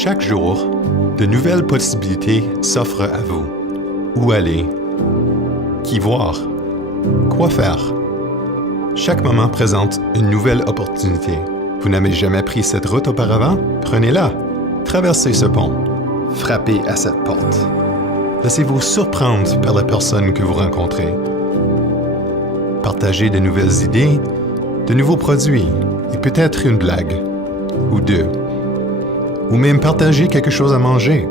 Chaque jour, de nouvelles possibilités s'offrent à vous. Où aller? Qui voir? Quoi faire? Chaque moment présente une nouvelle opportunité. Vous n'avez jamais pris cette route auparavant? Prenez-la. Traversez ce pont. Frappez à cette porte. Laissez-vous surprendre par la personne que vous rencontrez. Partagez de nouvelles idées, de nouveaux produits et peut-être une blague ou deux. Ou même partager quelque chose à manger.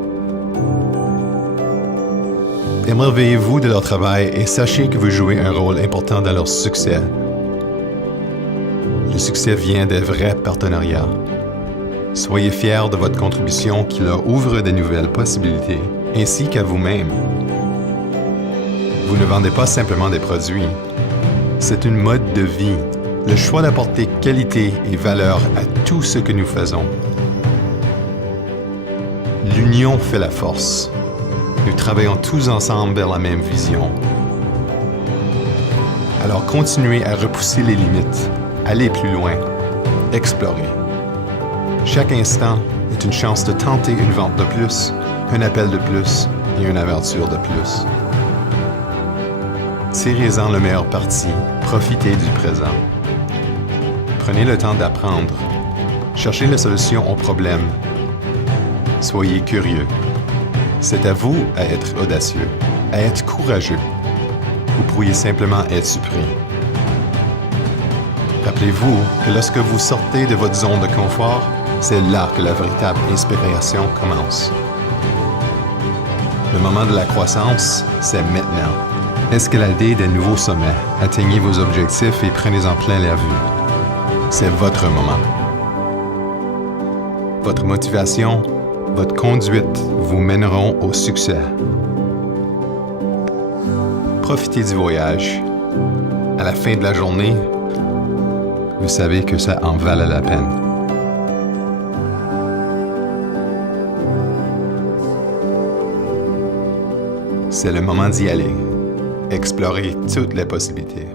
Émerveillez-vous de leur travail et sachez que vous jouez un rôle important dans leur succès. Le succès vient des vrais partenariats. Soyez fiers de votre contribution qui leur ouvre de nouvelles possibilités, ainsi qu'à vous-même. Vous ne vendez pas simplement des produits. C'est une mode de vie, le choix d'apporter qualité et valeur à tout ce que nous faisons. L'union fait la force. Nous travaillons tous ensemble vers la même vision. Alors continuez à repousser les limites, allez plus loin, explorez. Chaque instant est une chance de tenter une vente de plus, un appel de plus et une aventure de plus. Tirez-en le meilleur parti, profitez du présent. Prenez le temps d'apprendre. Cherchez la solution aux problèmes. Soyez curieux. C'est à vous à être audacieux, à être courageux. Vous pourriez simplement être surpris. Rappelez-vous que lorsque vous sortez de votre zone de confort, c'est là que la véritable inspiration commence. Le moment de la croissance, c'est maintenant. Escaladez des nouveaux sommets, atteignez vos objectifs et prenez en plein la vue. C'est votre moment. Votre motivation, votre conduite vous mèneront au succès. Profitez du voyage. À la fin de la journée, vous savez que ça en valait la peine. C'est le moment d'y aller. Explorer toutes les possibilités.